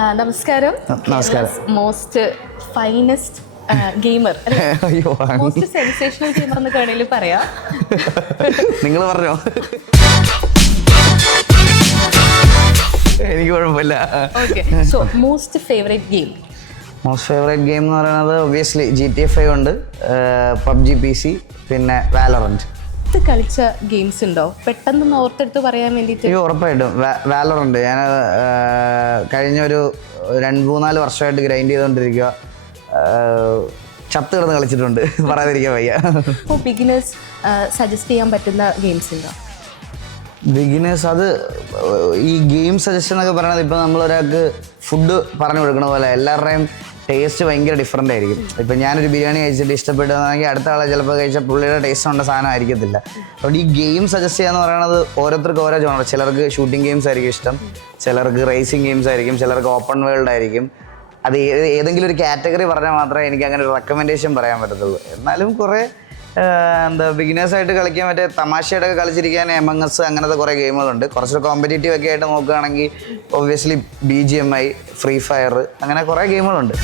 നമസ്കാരം. നമസ്കാരം. Most finest gamer, most sensational gamer എന്ന് വേണമെങ്കിൽ പറയാം. നിങ്ങൾ പറഞ്ഞോ, എനിക്ക് കുഴപ്പമില്ല. Okay, so most favourite game. Most favourite game എന്ന് പറയുന്നത് ഒബ്വിയസ്ലി GTA 5 ഉണ്ട്, PUBG PC, പിന്നെ വാലറന്റ്. കളിച്ച ഗെയിംസ് ഉണ്ടോ പെട്ടെന്ന് ഓർത്തെടുത്ത് പറയാൻ വേണ്ടിയിട്ട്? എനിക്ക് ഉറപ്പായിട്ടും വാലറന്റ്. ഞാൻ കഴിഞ്ഞൊരു 2-3-4 വർഷമായിട്ട് ഗ്രൈൻഡ് ചെയ്തുകൊണ്ടിരിക്കുക. ചത്ത് കിടന്ന് കളിച്ചിട്ടുണ്ട്, പറയാതിരിക്കാൻ വയ്യ. ഇപ്പോൾ ബിഗിനേഴ്സ് സജസ്റ്റ് ചെയ്യാൻ പറ്റുന്ന ഗെയിംസ് ഉണ്ടോ? ബിഗിനേഴ്സ് അത് ഈ ഗെയിം സജഷൻ എന്നൊക്കെ പറയുന്നത് ഇപ്പോൾ നമ്മളൊരാൾക്ക് ഫുഡ് പറഞ്ഞു കൊടുക്കണ പോലെ എല്ലാവരുടെയും ടേസ്റ്റ് ഭയങ്കര ഡിഫറെൻ്റ് ആയിരിക്കും. ഇപ്പം ഞാനൊരു ബിരിയാണി കഴിച്ചിട്ട് ഇഷ്ടപ്പെടുകയാണെങ്കിൽ അടുത്ത ആളെ ചിലപ്പോൾ കഴിച്ചാൽ പുള്ളിയുടെ ടേസ്റ്റ് ഉള്ള സാധനം ആയിരിക്കത്തില്ല. അതുകൊണ്ട് ഈ ഗെയിം സജസ്റ്റ് ചെയ്യാന്ന് പറയുന്നത് ഓരോരുത്തർക്ക് ഓരോ ജോണർ. ചിലർക്ക് ഷൂട്ടിംഗ് ഗെയിംസ് ആയിരിക്കും ഇഷ്ടം, ചിലർക്ക് റേസിംഗ് ഗെയിംസ് ആയിരിക്കും, ചിലർക്ക് ഓപ്പൺ വേൾഡ് ആയിരിക്കും. അത് ഏതെങ്കിലും ഒരു കാറ്റഗറി പറഞ്ഞാൽ മാത്രമേ എനിക്ക് അങ്ങനെ ഒരു റെക്കമെൻഡേഷൻ പറയാൻ പറ്റത്തുള്ളൂ. എന്നാലും കുറേ ബിഗിനേഴ്സായിട്ട് കളിക്കാൻ പറ്റിയ തമാശയായിട്ടൊക്കെ കളിച്ചിരിക്കാൻ Among Us അങ്ങനത്തെ കുറേ ഗെയിമുകളുണ്ട്. കുറച്ചൊരു കോമ്പറ്റേറ്റീവ് ഒക്കെ ആയിട്ട് നോക്കുകയാണെങ്കിൽ ഒബ്വിയസ്ലി BGMI, ഫ്രീ ഫയർ, അങ്ങനെ കുറേ ഗെയിമുകളുണ്ട്.